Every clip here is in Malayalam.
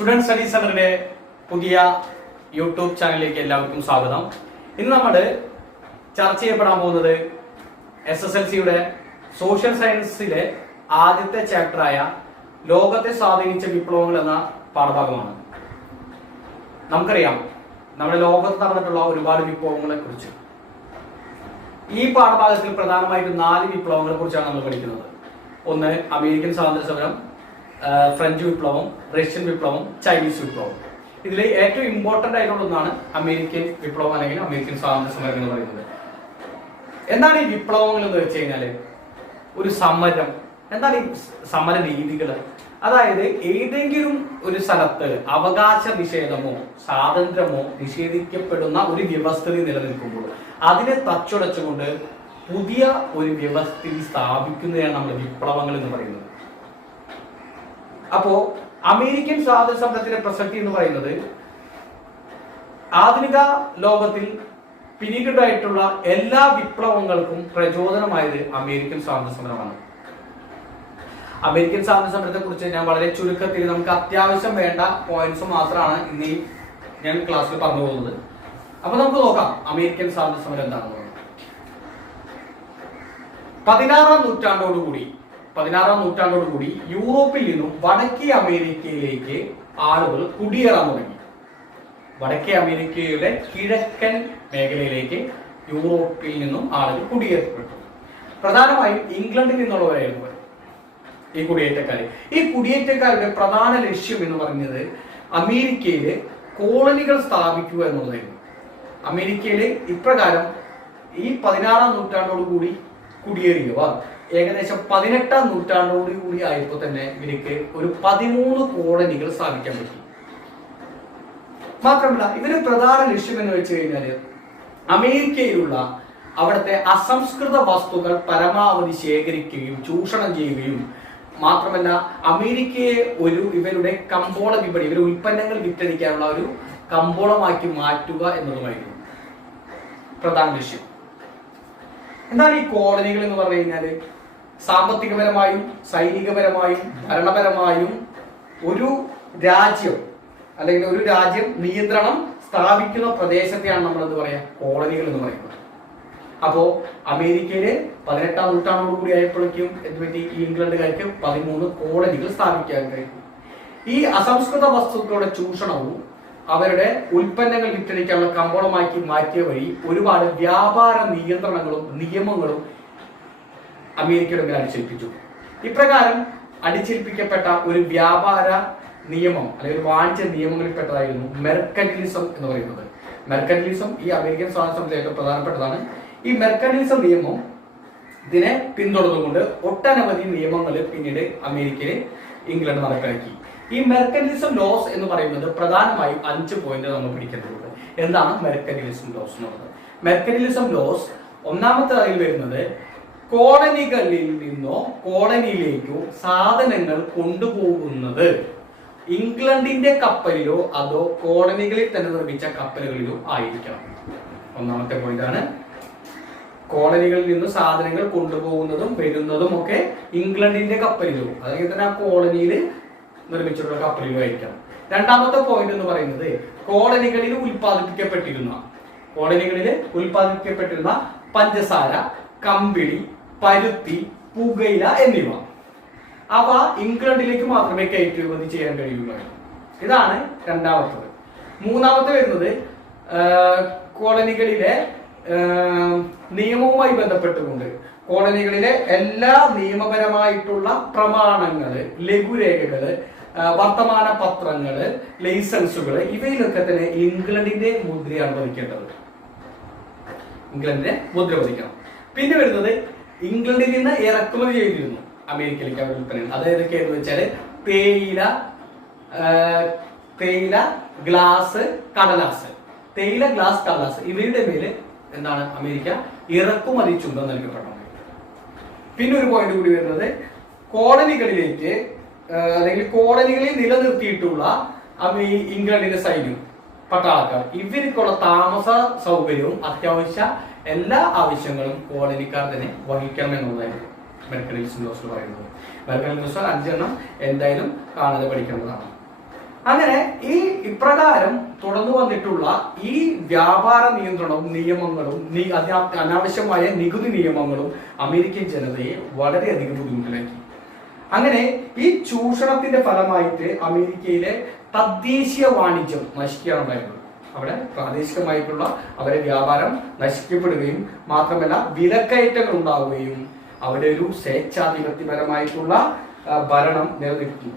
സ്റ്റുഡൻറ് സ്റ്റഡി സെന്ററിന്റെ പുതിയ യൂട്യൂബ് ചാനലിലേക്ക് എല്ലാവർക്കും സ്വാഗതം. ഇന്ന് നമ്മൾ ചർച്ച ചെയ്യപ്പെടാൻ പോകുന്നത് SSLCയുടെ സോഷ്യൽ സയൻസിലെ ആദ്യത്തെ ചാപ്റ്ററായ ലോകത്തെ സ്വാധീനിച്ച വിപ്ലവങ്ങൾ എന്ന പാഠഭാഗമാണ്. നമുക്കറിയാം നമ്മുടെ ലോകത്ത് നടന്നിട്ടുള്ള ഒരുപാട് വിപ്ലവങ്ങളെ കുറിച്ച്. ഈ പാഠഭാഗത്തിൽ പ്രധാനമായിട്ടും 4 വിപ്ലവങ്ങളെ കുറിച്ചാണ് നമ്മൾ പഠിക്കുന്നത്. ഒന്ന് അമേരിക്കൻ സ്വാതന്ത്ര്യ സമരം, ഫ്രഞ്ച് വിപ്ലവം, റഷ്യൻ വിപ്ലവം, ചൈനീസ് വിപ്ലവം. ഇതിൽ ഏറ്റവും ഇമ്പോർട്ടന്റ് ആയിട്ടുള്ള ഒന്നാണ് അമേരിക്കൻ വിപ്ലവം അല്ലെങ്കിൽ അമേരിക്കൻ സ്വാതന്ത്ര്യ സമരം എന്ന് പറയുന്നത്. എന്താണ് ഈ വിപ്ലവങ്ങൾ എന്ന് വെച്ച് കഴിഞ്ഞാല് ഒരു സമരം. എന്താണ് ഈ സമര രീതികൾ? അതായത് ഏതെങ്കിലും ഒരു സ്ഥലത്ത് അവകാശ നിഷേധമോ സ്വാതന്ത്ര്യമോ നിഷേധിക്കപ്പെടുന്ന ഒരു വ്യവസ്ഥിതി നിലനിൽക്കുമ്പോൾ അതിനെ തച്ചുടച്ചുകൊണ്ട് പുതിയ ഒരു വ്യവസ്ഥിതി സ്ഥാപിക്കുന്നതാണ് നമ്മൾ വിപ്ലവങ്ങൾ എന്ന് പറയുന്നത്. അപ്പോ അമേരിക്കൻ സ്വാതന്ത്ര്യ സമരത്തിന്റെ പ്രസക്തി എന്ന് പറയുന്നത് ആധുനിക ലോകത്തിൽ പിന്നീടുണ്ടായിട്ടുള്ള എല്ലാ വിപ്ലവങ്ങൾക്കും പ്രചോദനമായത് അമേരിക്കൻ സ്വാതന്ത്ര്യ സമരമാണ്. അമേരിക്കൻ സ്വാതന്ത്ര്യ സമരത്തെ കുറിച്ച് ഞാൻ വളരെ ചുരുക്കത്തിൽ നമുക്ക് അത്യാവശ്യം വേണ്ട പോയിന്റ്സ് മാത്രമാണ് ഇന്ന് ഞാൻ ക്ലാസ്സിൽ പറഞ്ഞു പോകുന്നത്. അപ്പൊ നമുക്ക് നോക്കാം അമേരിക്കൻ സ്വാതന്ത്ര്യ സമരം എന്താണെന്ന്. 16ാം നൂറ്റാണ്ടോടുകൂടി യൂറോപ്പിൽ നിന്നും വടക്കേ അമേരിക്കയിലേക്ക് ആളുകൾ കുടിയേറാൻ തുടങ്ങി. വടക്കേ അമേരിക്കയുടെ കിഴക്കൻ മേഖലയിലേക്ക് യൂറോപ്പിൽ നിന്നും ആളുകൾ കുടിയേറ്റപ്പെട്ടു. പ്രധാനമായും ഇംഗ്ലണ്ടിൽ നിന്നുള്ളവരായിരുന്നു ഈ കുടിയേറ്റക്കാർ. ഈ കുടിയേറ്റക്കാരുടെ പ്രധാന ലക്ഷ്യം എന്ന് പറയുന്നത് അമേരിക്കയിലെ കോളനികൾ സ്ഥാപിക്കുക എന്നുള്ളതായിരുന്നു. അമേരിക്കയിലെ ഇപ്രകാരം ഈ 16ാം നൂറ്റാണ്ടോടുകൂടി കുടിയേറിയവർ ഏകദേശം 18ാം നൂറ്റാണ്ടോടുകൂടി ആയപ്പോൾ തന്നെ ഇവർക്ക് ഒരു 13 കോളനികൾ സ്ഥാപിക്കാൻ പറ്റി. മാത്രമല്ല ഇവര് പ്രധാന ലക്ഷ്യം എന്ന് വെച്ച് കഴിഞ്ഞാല് അമേരിക്കയിലുള്ള അവിടുത്തെ അസംസ്കൃത വസ്തുക്കൾ പരമാവധി ശേഖരിക്കുകയും ചൂഷണം ചെയ്യുകയും മാത്രമല്ല അമേരിക്കയെ ഇവരുടെ കമ്പോള വിപണി, ഇവരുടെ ഉൽപ്പന്നങ്ങൾ വിറ്റഴിക്കാനുള്ള ഒരു കമ്പോളമാക്കി മാറ്റുക എന്നതുമായിരുന്നു പ്രധാന ലക്ഷ്യം. എന്താണ് ഈ കോളനികൾ എന്ന് പറഞ്ഞു കഴിഞ്ഞാല് സാമ്പത്തികപരമായും സൈനികപരമായും ഭരണപരമായും ഒരു രാജ്യം അല്ലെങ്കിൽ ഒരു രാജ്യം നിയന്ത്രണം സ്ഥാപിക്കുന്ന പ്രദേശത്തെയാണ് നമ്മൾ എന്ത് പറയാ കോളനികൾ എന്ന് പറയുന്നത്. അപ്പോ അമേരിക്കയിലെ 18ാം നൂറ്റാണ്ടോടുകൂടി ആയപ്പോഴേക്കും എന്തുപറ്റി ഈ ഇംഗ്ലണ്ടുകാർക്ക് 13 കോളനികൾ സ്ഥാപിക്കാൻ കഴിയും. ഈ അസംസ്കൃത വസ്തുക്കളുടെ ചൂഷണവും അവരുടെ ഉൽപ്പന്നങ്ങൾ വിറ്റഴിക്കാനുള്ള കമ്പോളമാക്കി മാറ്റിയ വഴി ഒരുപാട് വ്യാപാര നിയന്ത്രണങ്ങളും നിയമങ്ങളും അമേരിക്കയുടെ മേൽ അടിച്ചേൽപ്പിച്ചു. ഇപ്രകാരം അടിച്ചേൽപ്പിക്കപ്പെട്ട ഒരു വ്യാപാര നിയമം അല്ലെങ്കിൽ ഒരു വാണിജ്യ നിയമങ്ങളിൽപ്പെട്ടതായിരുന്നു മെർക്കന്റിലിസം എന്ന് പറയുന്നത്. മെർക്കന്റിലിസം ഈ അമേരിക്കൻ സ്വാതന്ത്ര്യത്തിൽ ഏറ്റവും പ്രധാനപ്പെട്ടതാണ്. ഈ മെർക്കന്റിലിസം നിയമം ഇതിനെ പിന്തുടർന്നുകൊണ്ട് ഒട്ടനവധി നിയമങ്ങൾ പിന്നീട് അമേരിക്കയിലെ ഇംഗ്ലണ്ട് നടപ്പിലാക്കി. ഈ മെർക്കന്റിലിസം ലോസ് എന്ന് പറയുന്നത് പ്രധാനമായും 5 പോയിന്റ് നമ്മൾ പിടിക്കേണ്ടതുണ്ട്. എന്താണ് മെർക്കന്റിലിസം ലോസ് എന്നുള്ളത്? മെർക്കന്റിലിസം ലോസ് ഒന്നാമത്തെ അതിൽ വരുന്നത് കോളനികളിൽ നിന്നോ കോളനിയിലേക്കോ സാധനങ്ങൾ കൊണ്ടുപോകുന്നത് ഇംഗ്ലണ്ടിന്റെ കപ്പലിലോ അതോ കോളനികളിൽ തന്നെ നിർമ്മിച്ച കപ്പലുകളിലോ ആയിരിക്കണം. ഒന്നാമത്തെ പോയിന്റ് ആണ്. കോളനികളിൽ നിന്ന് സാധനങ്ങൾ കൊണ്ടുപോകുന്നതും വരുന്നതും ഒക്കെ ഇംഗ്ലണ്ടിന്റെ കപ്പലിലോ അല്ലെങ്കിൽ തന്നെ ആ കോളനിയിൽ നിർമ്മിച്ചിട്ടുള്ള കപ്പലിലോ ആയിരിക്കണം. രണ്ടാമത്തെ പോയിന്റ് എന്ന് പറയുന്നത് കോളനികളിൽ ഉൽപ്പാദിപ്പിക്കപ്പെട്ടിരുന്ന പഞ്ചസാര, കമ്പിളി, പരുത്തി, പുകയില എന്നിവ അവ ഇംഗ്ലണ്ടിലേക്ക് മാത്രമേ കയറ്റുമതി ചെയ്യാൻ കഴിയുള്ളൂ. ഇതാണ് രണ്ടാമത്തത്. മൂന്നാമത്തെ വരുന്നത് കോളനികളിലെ നിയമവുമായി ബന്ധപ്പെട്ടുകൊണ്ട് കോളനികളിലെ എല്ലാ നിയമപരമായിട്ടുള്ള പ്രമാണങ്ങള്, ലഘുരേഖകള്, വർത്തമാന പത്രങ്ങള്, ലൈസൻസുകള് ഇവയിലൊക്കെ തന്നെ ഇംഗ്ലണ്ടിന്റെ മുദ്രയാണ് പതിക്കേണ്ടത്. ഇംഗ്ലണ്ടിന്റെ മുദ്ര പതിക്കണം. പിന്നെ വരുന്നത് ഇംഗ്ലണ്ടിൽ നിന്ന് ഇറക്കുമതി ചെയ്തിരുന്നു അമേരിക്കയിലേക്ക് അവരുടെ ഉൽപ്പന്നങ്ങൾ. അത് ഏതൊക്കെയാണെന്ന് വെച്ചാല് തേയില, ഗ്ലാസ്, കടലാസ്. തേയില, ഗ്ലാസ്, കടലാസ് ഇവയുടെ മേല് എന്താണ് അമേരിക്ക ഇറക്കുമതി ചുങ്കം നൽകപ്പെട്ടത്. പിന്നെ ഒരു പോയിന്റ് കൂടി വരുന്നത് കോളനികളിലേക്ക് അല്ലെങ്കിൽ കോളനികളിൽ നിലനിർത്തിയിട്ടുള്ള ഇംഗ്ലണ്ടിന്റെ സൈന്യം, പട്ടാളക്കാർ ഇവർക്കുള്ള താമസ സൗകര്യവും അത്യാവശ്യ എല്ലാ ആവശ്യങ്ങളും കോളനിക്കാർ തന്നെ വഹിക്കണം എന്നുള്ളതായിരുന്നു മെർക്കന്റിലിസം ലോസിൽ പറയുന്നത്. മെർക്കന്റിലിസം 5 എന്തായാലും കാണാതെ പഠിക്കേണ്ടതാണ്. അങ്ങനെ ഈ ഇപ്രകാരം തുടർന്നു വന്നിട്ടുള്ള ഈ വ്യാപാര നിയന്ത്രണവും നിയമങ്ങളും അനാവശ്യമായ നികുതി നിയമങ്ങളും അമേരിക്കൻ ജനതയെ വളരെയധികം ബുദ്ധിമുട്ടിലാക്കി. അങ്ങനെ ഈ ചൂഷണത്തിന്റെ ഫലമായിട്ട് അമേരിക്കയിലെ തദ്ദേശീയ വാണിജ്യം നശിക്കുകയാണുണ്ടായിരുന്നത്. അവിടെ പ്രാദേശികമായിട്ടുള്ള അവരെ വ്യാപാരം നശിക്കപ്പെടുകയും മാത്രമല്ല വിലക്കയറ്റങ്ങൾ ഉണ്ടാവുകയും അവിടെ ഒരു സ്വേച്ഛാധിപത്യപരമായിട്ടുള്ള ഭരണം നിലനിൽക്കുന്നു.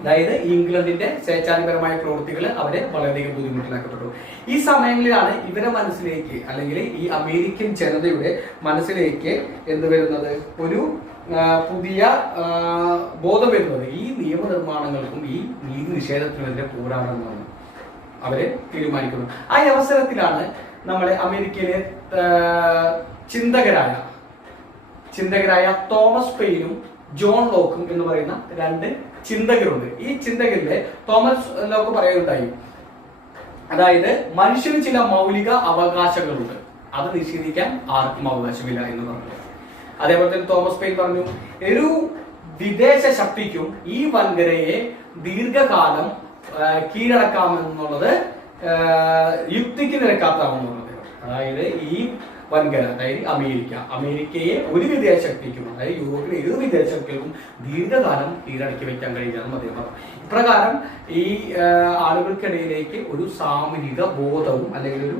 അതായത് ഇംഗ്ലണ്ടിന്റെ സ്വേച്ഛാധിപരമായ പ്രവൃത്തികൾ അവരെ വളരെയധികം ബുദ്ധിമുട്ടിലാക്കപ്പെട്ടു. ഈ സമയങ്ങളിലാണ് ഇവരെ മനസ്സിലേക്ക് അല്ലെങ്കിൽ ഈ അമേരിക്കൻ ജനതയുടെ മനസ്സിലേക്ക് എന്ത് വരുന്നത്, ഒരു പുതിയ ബോധം വരുന്നത്. ഈ നിയമനിർമ്മാണങ്ങൾക്കും ഈ നീതി നിഷേധത്തിനെതിരെ പോരാടണമെന്ന് അവര് തീരുമാനിക്കുന്നു. ആ അവസരത്തിലാണ് നമ്മളെ അമേരിക്കയിലെ ചിന്തകരായ തോമസ് പെയിനും ജോൺ ലോക്കും എന്ന് പറയുന്ന രണ്ട് ചിന്തകരുണ്ട്. ഈ ചിന്തകരിലെ തോമസ് ലോക്ക് പറയുകയുണ്ടായി, അതായത് മനുഷ്യന് ചില മൗലിക അവകാശങ്ങളുണ്ട്, അത് നിഷേധിക്കാൻ ആർക്കും അവകാശമില്ല എന്ന് പറഞ്ഞു. അതേപോലെ തന്നെ തോമസ് പെയിൻ പറഞ്ഞു, ഒരു വിദേശ ശക്തിക്കും ഈ വൻകരയെ ദീർഘകാലം കീഴടക്കാമെന്നുള്ളത് യുക്തിക്ക് നിരക്കാത്തതാണെന്നുള്ളത്. അതായത് ഈ വൻകര, അതായത് അമേരിക്കയെ ഒരു വിദേശ ശക്തിക്കും, അതായത് യൂറോപ്പിലെ ഏത് വിദേശ ശക്തികൾക്കും ദീർഘകാലം കീഴടക്കി വെക്കാൻ കഴിയില്ലെന്നും അദ്ദേഹം പറഞ്ഞു. ഇപ്രകാരം ഈ ആളുകൾക്കിടയിലേക്ക് ഒരു സാമൂഹിക ബോധവും അല്ലെങ്കിൽ ഒരു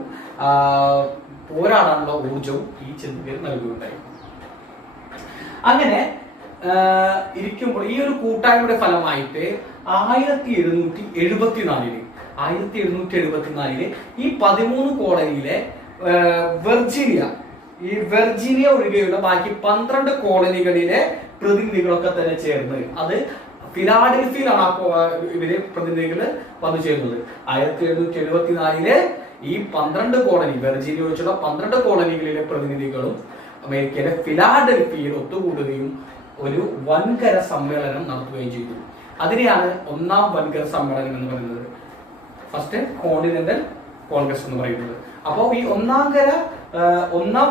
പോരാടാനുള്ള ഊർജവും ഈ ചിന്തയിൽ നൽകുകയുണ്ടായി. അങ്ങനെ ഇരിക്കുമ്പോൾ ഈ ഒരു കൂട്ടായ്മയുടെ ഫലമായിട്ട് 1774 ഈ 13 കോളനിയിലെ വെർജീനിയ ഒഴികെയുള്ള ബാക്കി 12 കോളനികളിലെ പ്രതിനിധികളൊക്കെ തന്നെ ചേർന്ന്, അത് ഫിലാഡൽഫിയിലാണ് ഇവര് പ്രതിനിധികൾ വന്നു ചേരുന്നത്. 1774 ഈ 12 കോളനി, വെർജീനിയ ഒഴിച്ചുള്ള 12 കോളനികളിലെ പ്രതിനിധികളും അമേരിക്കയിലെ ഫിലാഡൽഫിയിൽ ഒത്തുകൂടുകയും ഒരു വൻകര സമ്മേളനം നടത്തുകയും ചെയ്തു. അതിനെയാണ് ഒന്നാം വൻകര സമ്മേളനം എന്ന് പറയുന്നത്, ഫസ്റ്റ് കോണ്ടിനെന്റൽ കോൺഗ്രസ് എന്ന് പറയുന്നത്. അപ്പോൾ ഈ ഒന്നാം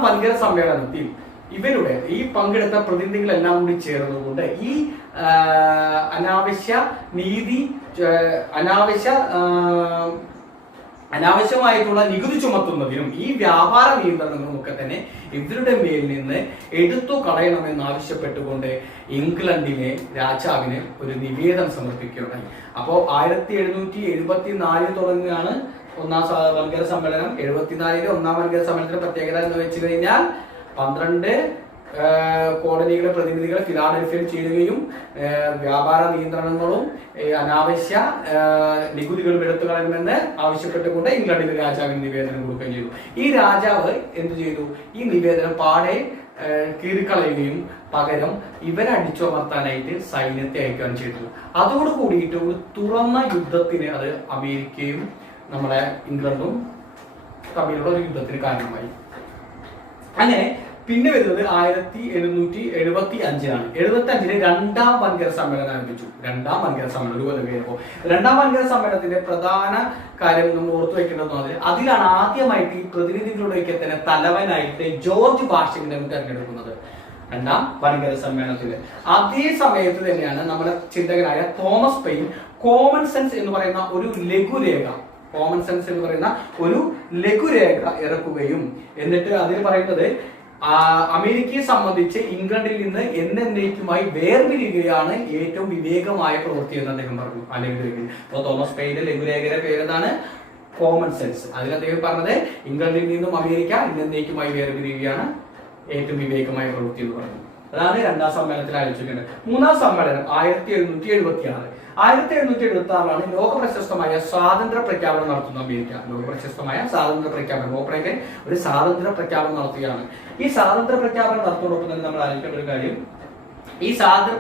വൻകര സമ്മേളനത്തിൽ ഇവരുടെ ഈ പങ്കെടുത്ത പ്രതിനിധികളെല്ലാം കൂടി ചേർന്നുകൊണ്ട് ഈ അനാവശ്യമായിട്ടുള്ള നികുതി ചുമത്തുന്നതിനും ഈ വ്യാപാര നിയന്ത്രണങ്ങളും ഒക്കെ തന്നെ ഇവരുടെ മേൽ നിന്ന് എടുത്തു കളയണമെന്ന് ആവശ്യപ്പെട്ടുകൊണ്ട് ഇംഗ്ലണ്ടിലെ രാജാവിന് ഒരു നിവേദനം സമർപ്പിക്കുകയുണ്ടായി. അപ്പോൾ 1774 തുടങ്ങുകയാണ് ഒന്നാം വൻകര സമ്മേളനം. 74 ഒന്നാം വൻകര സമ്മേളനത്തിന്റെ പ്രത്യേകത എന്ന് വെച്ച് കഴിഞ്ഞാൽ 12 കോളനികളെ പ്രതിനിധികൾ ഫിലാഡൽഫിയയിൽ ചേരുകയും വ്യാപാര നിയന്ത്രണങ്ങളും അനാവശ്യ നികുതികളും എടുത്തു കളയണമെന്ന് ആവശ്യപ്പെട്ടുകൊണ്ട് ഇംഗ്ലണ്ടിലെ രാജാവിന് നിവേദനം കൊടുക്കുകയും ചെയ്തു. ഈ രാജാവ് എന്ത് ചെയ്തു, ഈ നിവേദനം പാടെ കീറിക്കളയുകയും പകരം ഇവരെ അടിച്ചമർത്താനായിട്ട് സൈന്യത്തെ അയക്കുകയും ചെയ്തു. അതോട് കൂടിയിട്ട് ഒരു തുറന്ന യുദ്ധത്തിന് അത് അമേരിക്കയും നമ്മുടെ ഇംഗ്ലണ്ടും തമ്മിലുള്ള ഒരു യുദ്ധത്തിന് കാരണമായി. അങ്ങനെ പിന്നെ വരുന്നത് 1775 75 രണ്ടാം വൻകര സമ്മേളനം ആരംഭിച്ചു. രണ്ടാം വൻകര സമ്മേളനം ഒരു കൊല്ലം കഴിയുമ്പോൾ രണ്ടാം വൻകര സമ്മേളനത്തിന്റെ പ്രധാന കാര്യം നമ്മൾ ഓർത്തു വെക്കേണ്ടത്, അതിലാണ് ആദ്യമായിട്ട് ഈ പ്രതിനിധികളുടെയൊക്കെ തന്നെ തലവനായിട്ട് ജോർജ് വാഷിംഗ്ടൺ തെരഞ്ഞെടുക്കുന്നത്. രണ്ടാം വൻകര സമ്മേളനത്തിൽ അതേ സമയത്ത് തന്നെയാണ് നമ്മുടെ ചിന്തകനായ തോമസ് പെയിൻ കോമൺ സെൻസ് എന്ന് പറയുന്ന ഒരു ലഘുരേഖ ഇറക്കുകയും എന്നിട്ട് അതിൽ പറയുന്നത് അമേരിക്കയെ സംബന്ധിച്ച് ഇംഗ്ലണ്ടിൽ നിന്ന് എന്നേക്കുമായി വേർപിരിയുകയാണ് ഏറ്റവും വിവേകമായ പ്രവൃത്തി എന്ന് അദ്ദേഹം പറഞ്ഞു. ആ ലഘുരേഖയിൽ അപ്പോൾ തോമസ് പെയിന്റെ ലഘുരേഖയുടെ പേരെന്താണ്? Common sense. അതിൽ അദ്ദേഹം പറഞ്ഞത് ഇംഗ്ലണ്ടിൽ നിന്നും അമേരിക്ക എന്നേക്കുമായി വേർപിരിയുകയാണ് ഏറ്റവും വിവേകമായ പ്രവൃത്തി എന്ന് പറഞ്ഞു. അതാണ് രണ്ടാം സമ്മേളനത്തിൽ ആലോചിക്കേണ്ടത്. മൂന്നാം സമ്മേളനം 1776 1776 ലോക പ്രശസ്തമായ സ്വാതന്ത്ര്യ പ്രഖ്യാപനം നടത്തുന്ന അമേരിക്ക. ലോക പ്രശസ്തമായ സ്വാതന്ത്ര്യ പ്രഖ്യാപനം, ഓപ്പറേഷൻ ഒരു സ്വാതന്ത്ര്യ പ്രഖ്യാപനം നടത്തുകയാണ്. ഈ സ്വാതന്ത്ര്യ പ്രഖ്യാപനം നടത്തുന്നതോടൊപ്പം തന്നെ നമ്മൾ ആലോചിക്കേണ്ട ഒരു കാര്യം, ഈ സ്വാതന്ത്ര്യ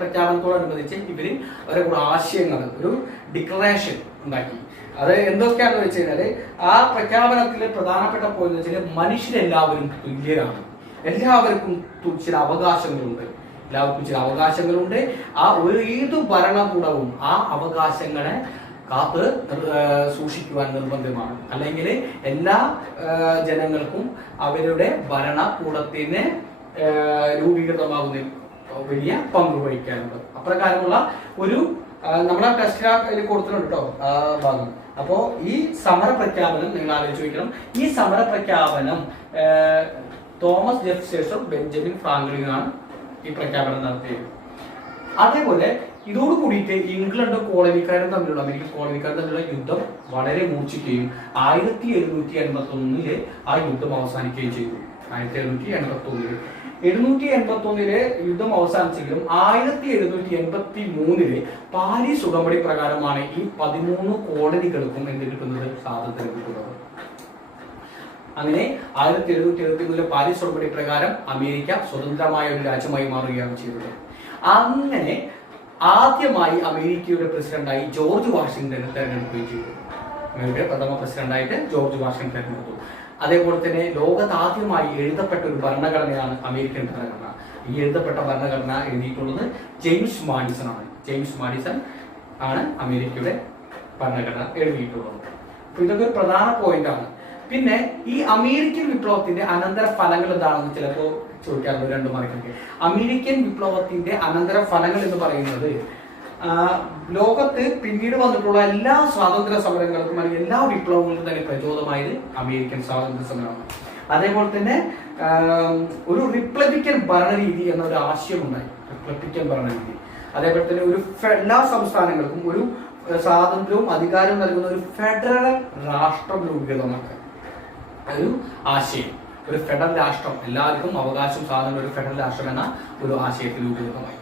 പ്രഖ്യാപനത്തോടനുബന്ധിച്ച് ഇവര് ഓരോ ആശയങ്ങൾ, ഒരു ഡിക്ലറേഷൻ ഉണ്ടാക്കി. അത് എന്തൊക്കെയാണെന്ന് വെച്ച് കഴിഞ്ഞാല് ആ പ്രഖ്യാപനത്തിലെ പ്രധാനപ്പെട്ട പോയിന്റ് വെച്ചാൽ മനുഷ്യരെല്ലാവരും തുല്യരാണ്, എല്ലാവർക്കും ചില അവകാശങ്ങളുണ്ട്, ആ ഏതു ഭരണകൂടവും ആ അവകാശങ്ങളെ കാത്ത് സൂക്ഷിക്കുവാൻ നിർബന്ധമാണ്. അല്ലെങ്കിൽ എല്ലാ ജനങ്ങൾക്കും അവരുടെ ഭരണകൂടത്തിന് രൂപീകൃതമാകുന്നതിൽ വലിയ പങ്ക് വഹിക്കാനുണ്ട്. അപ്രകാരമുള്ള ഒരു നമ്മളെ ടെസ്റ്റിൽ കൊടുത്തിട്ടുണ്ട് കേട്ടോ ഭാഗം. അപ്പോ ഈ സമര പ്രഖ്യാപനം നിങ്ങൾ ആലോചിച്ച് വയ്ക്കണം. ഈ സമര പ്രഖ്യാപനം തോമസ് ജെഫേഴ്സൺ ബെഞ്ചമിൻ ഫ്രാങ്ക്ലിനാണ് ഈ പ്രഖ്യാപനം നടത്തിയത്. അതേപോലെ ഇതോട് കൂടിയിട്ട് ഇംഗ്ലണ്ട് കോളനിക്കാരും തമ്മിലുള്ള അമേരിക്കൻ കോളനിക്കാരും തമ്മിലുള്ള യുദ്ധം വളരെ മൂർച്ഛിക്കുകയും 1781 ആ യുദ്ധം അവസാനിക്കുകയും ചെയ്തു. 1781 യുദ്ധം അവസാനിച്ചെങ്കിലും 1783 പാരീസ് ഉടമ്പടി പ്രകാരമാണ് ഈ 13 കോളനികൾക്കും എന്ത് കിട്ടുന്നത്, സ്വാതന്ത്ര്യം കിട്ടുന്നത്. അങ്ങനെ 1771 പാരീസ് ഉടമ്പടി പ്രകാരം അമേരിക്ക സ്വതന്ത്രമായ ഒരു രാജ്യമായി മാറുകയാണ് ചെയ്തത്. അങ്ങനെ ആദ്യമായി അമേരിക്കയുടെ പ്രസിഡന്റായി ജോർജ് വാഷിംഗ്ടനെ തെരഞ്ഞെടുക്കുകയും ചെയ്തു. അമേരിക്കയുടെ പ്രഥമ പ്രസിഡന്റായിട്ട് ജോർജ് വാഷിംഗ്ടൺ തെരഞ്ഞെടുത്തു. അതേപോലെ തന്നെ ലോകത്താദ്യമായി എഴുതപ്പെട്ട ഒരു ഭരണഘടനയാണ് അമേരിക്കൻ ഭരണഘടന. ഈ എഴുതപ്പെട്ട ഭരണഘടന എഴുതിയിട്ടുള്ളത് ജെയിംസ് മാഡിസൺ ആണ്. ജെയിംസ് മാഡിസൺ ആണ് അമേരിക്കയുടെ ഭരണഘടന എഴുതിയിട്ടുള്ളത്. അപ്പൊ ഇതൊക്കെ ഒരു പ്രധാന പോയിന്റ് ആണ്. പിന്നെ ഈ അമേരിക്കൻ വിപ്ലവത്തിന്റെ അനന്തര ഫലങ്ങൾ എന്താണെന്ന് ചിലപ്പോൾ ചോദിക്കാറുണ്ട് 2 മാർക്കൊക്കെ. അമേരിക്കൻ വിപ്ലവത്തിന്റെ അനന്തര ഫലങ്ങൾ എന്ന് പറയുന്നത് ലോകത്ത് പിന്നീട് വന്നിട്ടുള്ള എല്ലാ സ്വാതന്ത്ര്യ സമരങ്ങൾക്കും അല്ലെങ്കിൽ എല്ലാ വിപ്ലവങ്ങൾക്കും തന്നെ പ്രചോദമായത് അമേരിക്കൻ സ്വാതന്ത്ര്യ സമരമാണ്. അതേപോലെ തന്നെ ഒരു റിപ്പബ്ലിക്കൻ ഭരണരീതി എന്ന ഒരു ആശയം ഉണ്ടായി. റിപ്പബ്ലിക്കൻ ഭരണരീതി. അതേപോലെ തന്നെ എല്ലാ സംസ്ഥാനങ്ങൾക്കും ഒരു സ്വാതന്ത്ര്യവും അധികാരവും നൽകുന്ന ഒരു ഫെഡറൽ രാഷ്ട്രം രൂപീകൃതമാക്കുക ഒരു ആശയം. ഒരു ഫെഡറൽ രാഷ്ട്രം, എല്ലാവർക്കും അവകാശം സ്വാതന്ത്ര്യം, ഒരു ഫെഡറൽ രാഷ്ട്രം എന്ന ഒരു ആശയത്തിൽ രൂപീകൃതമായി.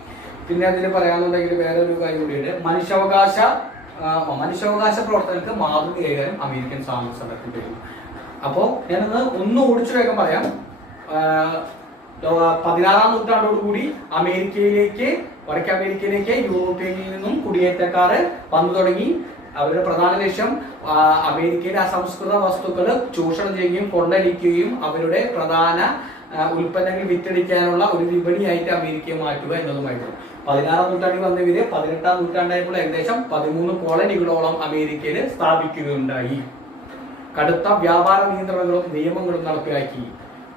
പിന്നെ അതിൽ പറയാനുണ്ടെങ്കിൽ വേറൊരു കാര്യം കൂടിയുണ്ട്. മനുഷ്യാവകാശ പ്രവർത്തനങ്ങൾക്ക് മാതൃകയാകാനും അമേരിക്കൻ സ്വാതന്ത്ര്യ സമരത്തിൽ കഴിയും. അപ്പോൾ ഞാനൊന്ന് ഓടിച്ചു വേഗം പറയാം. 16-ാം നൂറ്റാണ്ടോടുകൂടി വടക്കേ അമേരിക്കയിലേക്ക് യൂറോപ്യനിൽ നിന്നും കുടിയേറ്റക്കാർ വന്നു തുടങ്ങി. അവരുടെ പ്രധാന ലക്ഷ്യം അമേരിക്കയിലെ അസംസ്കൃത വസ്തുക്കൾ ചൂഷണം ചെയ്യുകയും കൊള്ളടിക്കുകയും അവരുടെ പ്രധാന ഉൽപ്പന്നങ്ങൾ വിറ്റഴിക്കാനുള്ള ഒരു വിപണിയായിട്ട് അമേരിക്കയെ മാറ്റുക എന്നതുമായിരുന്നു. 16-ാം നൂറ്റാണ്ടിൽ വന്നവര് 18-ാം നൂറ്റാണ്ടായപ്പോൾ ഏകദേശം 13 കോളനികളോളം അമേരിക്കയിൽ സ്ഥാപിക്കുകയുണ്ടായി. കടുത്ത വ്യാപാര നിയമങ്ങളും നടപ്പിലാക്കി.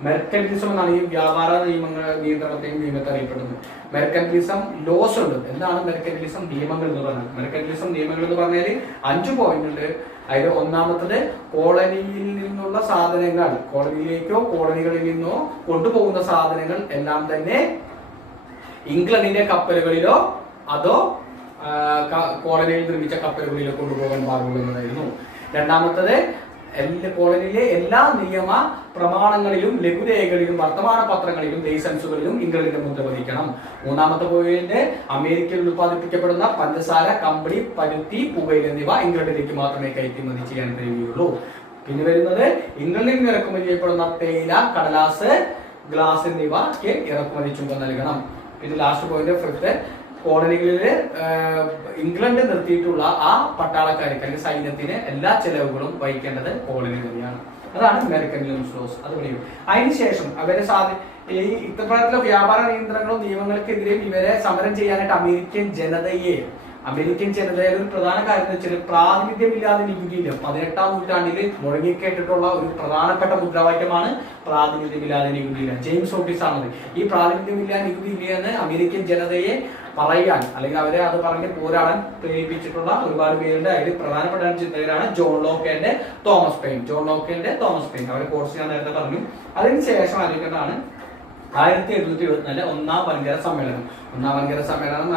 മെർക്കന്റിലിസം എന്നാണ് ഈ വ്യാപാര നിയന്ത്രണത്തെയും നിയമത്തെ അറിയപ്പെടുന്നത്. മെർക്കന്റിലിസം ലോസ് ഉണ്ട്. എന്താണ് മെർക്കന്റിലിസം നിയമങ്ങൾ എന്ന് പറഞ്ഞത്? മെർക്കന്റിലിസം നിയമങ്ങൾ എന്ന് പറഞ്ഞാൽ 5 പോയിന്റ് ഉണ്ട്. അതിൽ ഒന്നാമത്തത്, കോളനിയിൽ നിന്നുള്ള സാധനങ്ങൾ, കോളനിയിലേക്കോ കോളനികളിൽ നിന്നോ കൊണ്ടുപോകുന്ന സാധനങ്ങൾ എല്ലാം തന്നെ ഇംഗ്ലണ്ടിന്റെ കപ്പലുകളിലോ അതോ കോളനിയിൽ നിർമ്മിച്ച കപ്പലുകളിലോ കൊണ്ടുപോകാൻ പാടുള്ളൂ എന്നതായിരുന്നു. രണ്ടാമത്തത്, കോളനിയിലെ എല്ലാ നിയമ പ്രമാണങ്ങളിലും ലഘുരേഖകളിലും വർത്തമാന പത്രങ്ങളിലും ലൈസൻസുകളിലും ഇംഗ്ലണ്ടിന്റെ മുദ്ര പതിക്കണം. മൂന്നാമത്തെ പോയിന്റ്, അമേരിക്കയിൽ ഉത്പാദിപ്പിക്കപ്പെടുന്ന പഞ്ചസാര, കമ്പളി, പരുത്തി, പുകയില എന്നിവ ഇംഗ്ലണ്ടിലേക്ക് മാത്രമേ കയറ്റുമതി ചെയ്യാൻ കഴിയുകയുള്ളൂ. പിന്നെ വരുന്നത്, ഇംഗ്ലണ്ടിൽ നിന്ന് ഇറക്കുമതി ചെയ്യപ്പെടുന്ന തേയില, കടലാസ്, ഗ്ലാസ് എന്നിവയ്ക്ക് ഇറക്കുമതി ചുങ്കം നൽകണം. പിന്നെ ലാസ്റ്റ് പോയിന്റ്, ഫിഫ്ത്ത്, കോളനികളില് ഇംഗ്ലണ്ട് നിർത്തിയിട്ടുള്ള ആ പട്ടാളക്കാർക്ക് അല്ലെങ്കിൽ സൈന്യത്തിന് എല്ലാ ചെലവുകളും വഹിക്കേണ്ടത് കോളനി തന്നെയാണ്. അതാണ് അമേരിക്കൻ ലോസ്. അത് പറയും. അതിനുശേഷം അവരെ ഇത്തരത്തിലുള്ള വ്യാപാര നിയന്ത്രണങ്ങളും നിയമങ്ങൾക്കെതിരെയും ഇവരെ സമരം ചെയ്യാനായിട്ട് അമേരിക്കൻ ജനതയുടെ ഒരു പ്രധാന കാര്യം എന്ന് വെച്ചാൽ പ്രാതിനിധ്യമില്ലാതെ നികുതിയില്ല. 18-ാം നൂറ്റാണ്ടിൽ മുഴങ്ങിക്കേട്ടിട്ടുള്ള ഒരു പ്രധാനപ്പെട്ട മുദ്രാവാക്യമാണ് പ്രാതിനിധ്യമില്ലാതെ നികുതിയില്ല. ജെയിംസ് ഓട്ടിസ് ആണത്. ഈ പ്രാതിനിധ്യമില്ലാതെ നികുതിയില്ല എന്ന് അമേരിക്കൻ ജനതയെ പറയാൻ അല്ലെങ്കിൽ അവരെ അത് പറഞ്ഞ് പോരാടാൻ പ്രേരിപ്പിച്ചിട്ടുള്ള ഒരുപാട് പേരുണ്ട്. അതിൽ പ്രധാനപ്പെട്ട ചിന്തകരാണ് ജോൺ ലോക്കിന്റെ തോമസ് പെയിൻ. അവരുടെ കോഴ്സ് ഞാൻ നേരത്തെ പറഞ്ഞു. അതിനുശേഷം ആലോചിക്കേണ്ടതാണ് 1774 ഒന്നാം വൻകര സമ്മേളനം.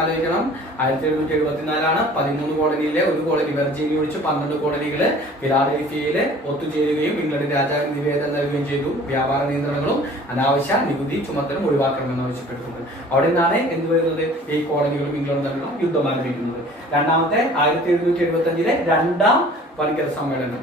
ആലോചിക്കണം. 1774 13 കോളനിയിലെ ഒരു കോളനി വെർജീനിയ ഒഴിച്ച് 12 കോളനികള് ഫിലാഡൽഫിയയില് ഒത്തുചേരുകയും ഇംഗ്ലണ്ട് രാജാവിന് നിവേദനം നൽകുകയും ചെയ്തു. വ്യാപാര നിയന്ത്രണങ്ങളും അനാവശ്യ നികുതി ചുമത്തലും ഒഴിവാക്കണമെന്ന് ആവശ്യപ്പെട്ടിട്ടുണ്ട്. അവിടെ നിന്നാണ് എന്ത് വരുന്നത്, ഈ കോളനികളും ഇംഗ്ലണ്ടും തമ്മിലുള്ള യുദ്ധം ആരംഭിക്കുന്നത്. രണ്ടാമത്തെ 1775 രണ്ടാം വൻകര സമ്മേളനം.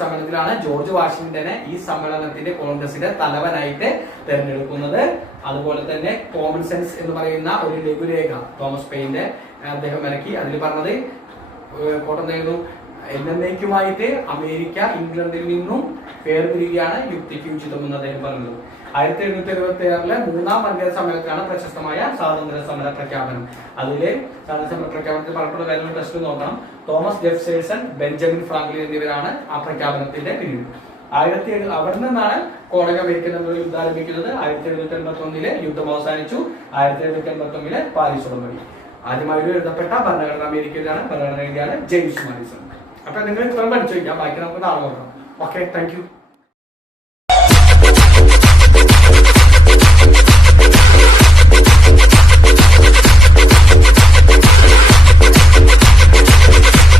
സമ്മേളനത്തിലാണ് ജോർജ് വാഷിംഗ്ടനെ ഈ സമ്മേളനത്തിന്റെ കോൺഗ്രസിന്റെ തലവനായിട്ട് തെരഞ്ഞെടുക്കുന്നത്. അതുപോലെ തന്നെ കോമൺ സെൻസ് എന്ന് പറയുന്ന ഒരു ലഘുരേഖ തോമസ് പെയിന്റെ അദ്ദേഹം ഇറക്കി. അതിൽ പറഞ്ഞത് കോട്ടെന്തായിരുന്നു, എന്നേക്കുമായിട്ട് അമേരിക്ക ഇംഗ്ലണ്ടിൽ നിന്നും വേർപിരിക്കുകയാണ് യുക്തിക്ക് ഉചിതമെന്ന് അദ്ദേഹം പറഞ്ഞത്. 1776 മൂന്നാം വൻകര സമ്മേളനത്തിലാണ് പ്രശസ്തമായ സ്വാതന്ത്ര്യ സമര പ്രഖ്യാപനം. അതില് സ്വാതന്ത്ര്യ സമര പ്രഖ്യാപനത്തിൽ പറഞ്ഞിട്ടുള്ള കാര്യങ്ങൾ ടെസ്റ്റ് നോക്കണം. തോമസ് ജെഫേഴ്സൺ, ബെഞ്ചമിൻ ഫ്രാങ്ക്ലിൻ എന്നിവരാണ് ആ പ്രഖ്യാപനത്തിന്റെ പിന്നിൽ. അവിടെ നിന്നാണ് കോളനി അമേരിക്കൻ തമ്മിൽ യുദ്ധം ആരംഭിക്കുന്നത്. 1781 യുദ്ധം അവസാനിച്ചു. 1789 പാരീസ് ഉടമ്പടി. ആദ്യമായി എഴുതപ്പെട്ട ഭരണഘടന അമേരിക്കയിലാണ്, ഭരണഘടന ഇന്ത്യയാണ്, ജെയിംസ് മാഡിസൺ. അപ്പൊ നിങ്ങൾ ഇത്രയും പഠിച്ചു വയ്ക്കാം, ബാക്കി നമുക്ക് നാളെ നോക്കാം. Okay, thank you.